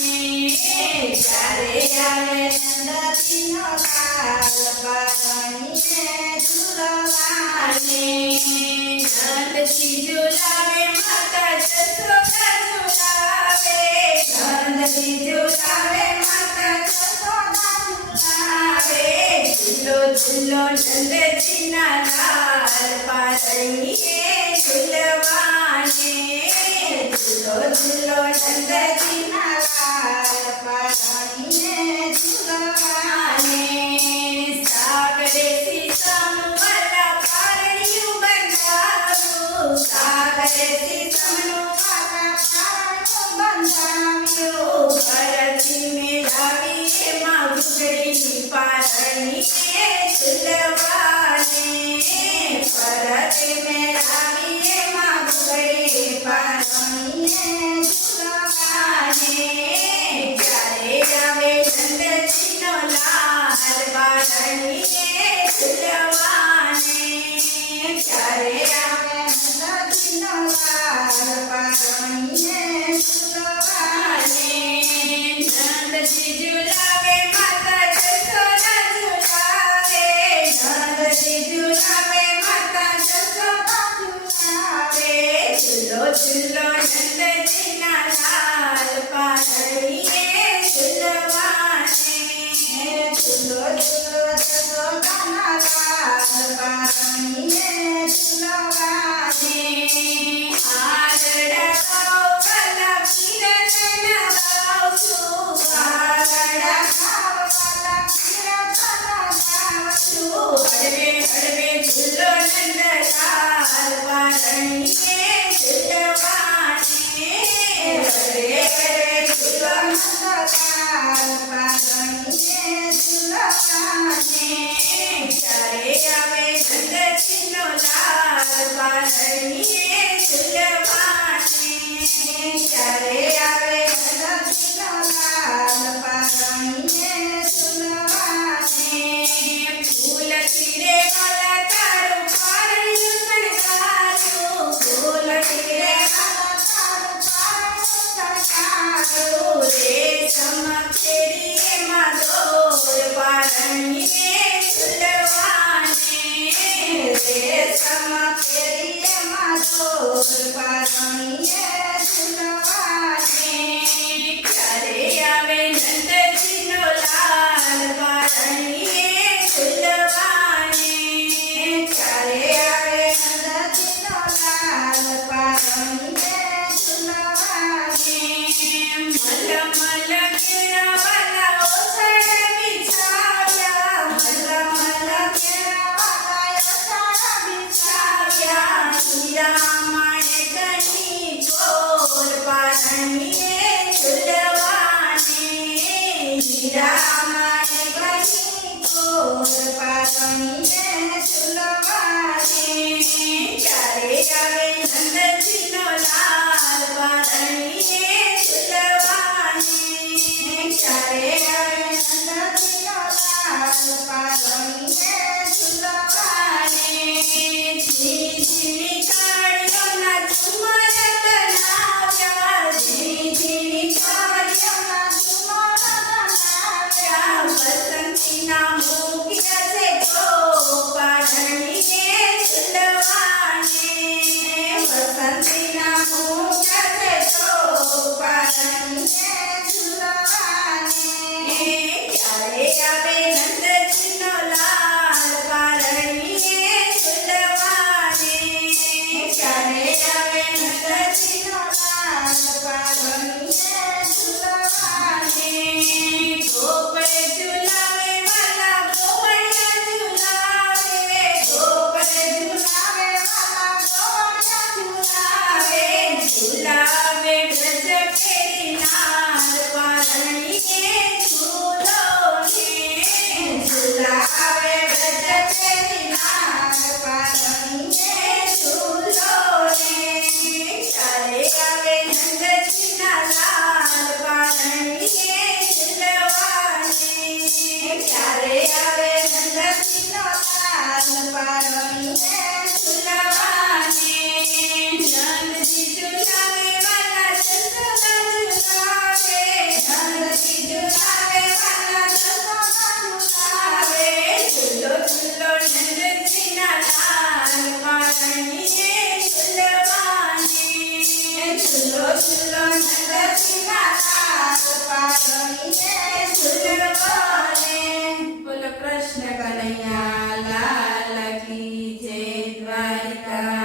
ત્યારે આવે નંદજીનો લાલ પરણીને ઝૂલવાને નંદજી ઝૂલાવે માતા જશોદા ઝૂલાવે નંદજી ઝૂલાવે માતા જશોદા ઝૂલાવે ઝૂલો ઝૂલો નંદજીના લાલ પરણીને ઝૂલવાને ઝૂલો ઝૂલો નંદજીના લાલ પરણીને ઝૂલવાને સાગરેથી સમનું વાલા પારણિયું બંધાવ્યું સાગરેથી સમનું વાલા પારણિયું બંધાવ્યું ભરતી મેળાવી એમાં ઘૂઘડીની પારણીને ઝૂલવાને ભરતી મેળાવી એમાં ઘૂઘડી પારણીને ઝૂલવાને ત્યારે આવે નંદજીનો લાલ પરણીને ઝૂલવાને ત્યારે આવે નંદજીનો લાલ પરણીને ઝૂલવાને નંદજી ઝૂલાવે માતા જશોદા ઝૂલાવે નંદજી ઝૂલાવે માતા જશોદા ઝૂલાવે ઝૂલો ઝૂલો નંદજીના લાલ પરણીને ઝૂલવાને ઝૂલો ઝૂલો જશોદાના લાલ પરણીને ઝૂલવાને આરડા ગાઉં વાલા કીર્તન ગાઉં છું આરડા ગાઉં વાલા કીર્તન ગાઉં છું હળવે હળવે ઝૂલો નંદલાલ પરણીને ઝૂલવાને હળવે હળવે ઝૂલો નંદલાલ પરણીને ઝૂલવાને ત્યારે આવે નંદજીનો લાલ પરણીને ઝૂલવાને ત્યારે આવે નંદજીનો લાલ પરણીને ઝૂલવાને ફૂલ ખીરે વાલા તારું પરણિયું શણગાર્યું ફૂલ ખીરે વાલા તારું પરણિયું શણગાર્યું રેશમ ખેડી એમાં દોર પરણીને ઝૂલવાને રેશમ ખેડી એમાં દોર પરણીને ઝૂલવાને ત્યારે આવે નંદજીનો લાલ પરણીને ઝૂલવાને ત્યારે આવે નંદજીનો લાલ પરણીને ઝૂલવાને મલમલ કેળાવાલા ઓસડ બિછાવ્યા મલમલ કેળાવાલા ઓસડ બિછાવ્યા હીરા માણેકની ગોર પરણીને ઝૂલવાને હીરા માણેકની ગોર પરણીને ઝૂલવાને ત્યારે આવે નંદજીનો લાલ પરણીને ઝૂલવાને ત્યારે આવે નંદજીનો લાલ પરણીને ઝૂલવાને ઝીણી ઝીણી કાળીઓના ઝુમર બનાવ્યા ઝીણી ઝીણી કાળીઓના ઝુમર બનાવ્યા બસંતીના મૂક્યા છે ગોપાળણીને ઝૂલવાને બસંતીના મૂક્યા છે ગોપાળણીને ઝૂલવાને ત્યારે આવે નંદજીનો લાલ પરણીને ઝૂલવાને ત્યારે આવે નંદજીનો લાલ પરણીને ઝૂલવાને ગોપળે ઝૂલાવે વાલા ગોવળિયા ઝૂલાવે ગોપળે ઝૂલાવે વાલા ગોવળિયા ઝૂલાવે ઝૂલાવે વ્રજ કેરી લાલ પરણીને ઝૂલો ને ઝૂલાવે વ્રજ કેરી લાલ પરણીને ઝૂલો ને ત્યારે આવે નંદજીના લાલ પરણીને ઝૂલવાને ત્યારે આવે નંદજીનો લાલ પરણીને ઝૂલવાને નંદજી ઝૂલાવે વાલા જશોદા ઝૂલાવે પારણીએ ઝૂલવાને ઝૂલો ઝૂલો નંદજીના લાલ પારણીએ ઝૂલવાને બોલો કૃષ્ણ કનૈયા લાલ કી જય દ્વારકા